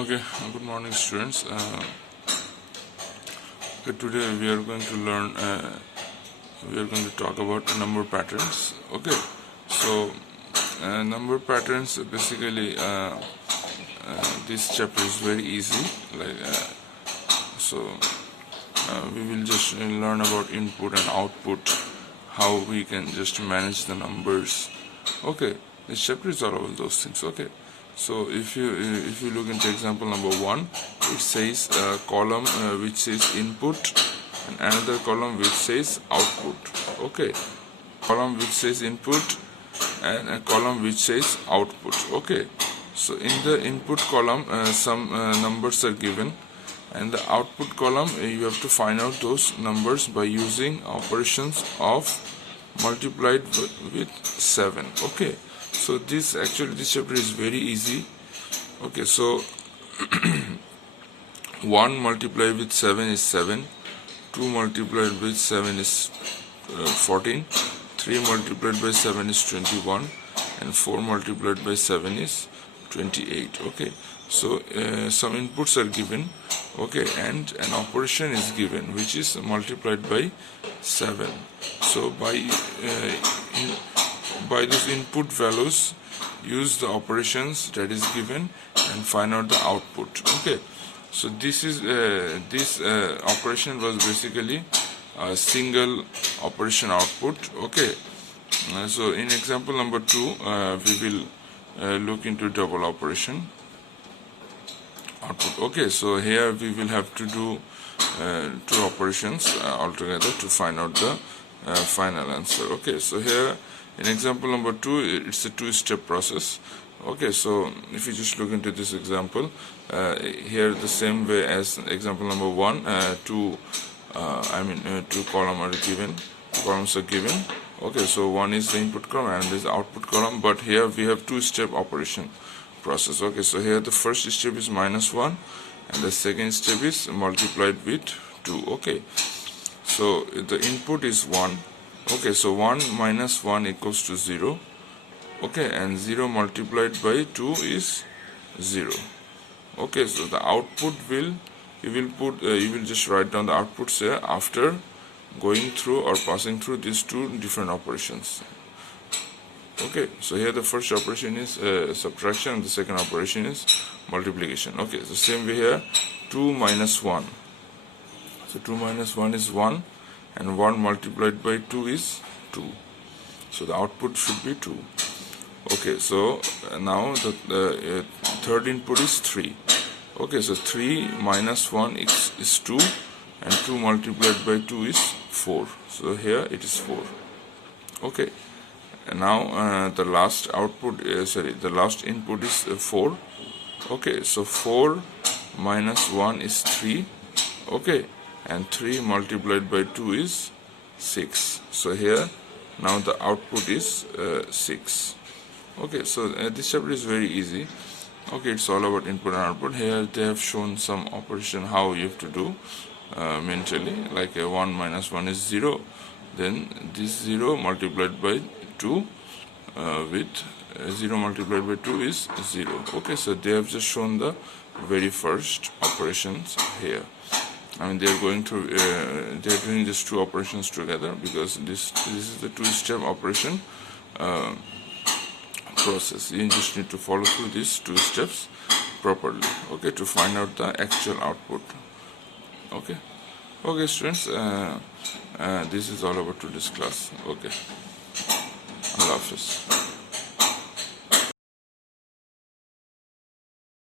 Okay, good morning, students. Today we are going to learn. We are going to talk about number patterns. Okay, so number patterns basically. This chapter is very easy. We will just learn about input and output, how we can just manage the numbers. Okay, this chapter is all about those things. Okay. So if you look into example number 1, it says a column which says input and another column which says output. Okay, column which says input and a column which says output. Okay, so in the input column some numbers are given, and the output column you have to find out those numbers by using operations of multiplied with 7. Okay, so this chapter is very easy. Okay, so 1 multiplied with 7 is 7, 2 multiplied with 7 is 14, 3 multiplied by 7 is 21, and 4 multiplied by 7 is 28. Okay, so some inputs are given. Okay, and an operation is given which is multiplied by 7. So by these input values, use the operations that is given and find out the output. Okay, so this operation was basically a single operation output. Okay, so in example number 2 we will look into double operation output. Okay, so here we will have to do two operations altogether to find out the final answer. Okay, so here in example number 2, it's a two-step process. Okay, so if you just look into this example, here the same way as example number 1, two columns are given. Okay, so one is the input column and this is the output column, but here we have two-step operation process. Okay, so here the first step is -1 and the second step is multiplied with 2. Okay, so the input is 1. Okay, so 1 minus 1 equals to 0. Okay, and 0 multiplied by 2 is 0. Okay, so the output you will just write down the outputs here after going through or passing through these two different operations. Okay, so here the first operation is subtraction and the second operation is multiplication. Okay, so same way here, 2 minus 1. So 2 minus 1 is 1 and 1 multiplied by 2 is 2. So the output should be 2. Okay, so now the third input is 3. Okay, so 3 minus 1 is 2 and 2 multiplied by 2 is 4. So here it is 4. Okay. And now the last input is 4. Okay, so 4 minus 1 is 3. Okay, and 3 multiplied by 2 is 6. So here now the output is 6. Okay, so this chapter is very easy. Okay, it's all about input and output. Here they have shown some operation how you have to do mentally, like 1 minus 1 is 0, then this 0 multiplied by 2 with 0 multiplied by 2 is 0. Okay, so they have just shown the very first operations here. I mean, they are going through they are doing these two operations together because this is the two-step operation process. You just need to follow through these two steps properly, okay, to find out the actual output. Okay, students, this is all about today's class. Okay, Allah Hafiz.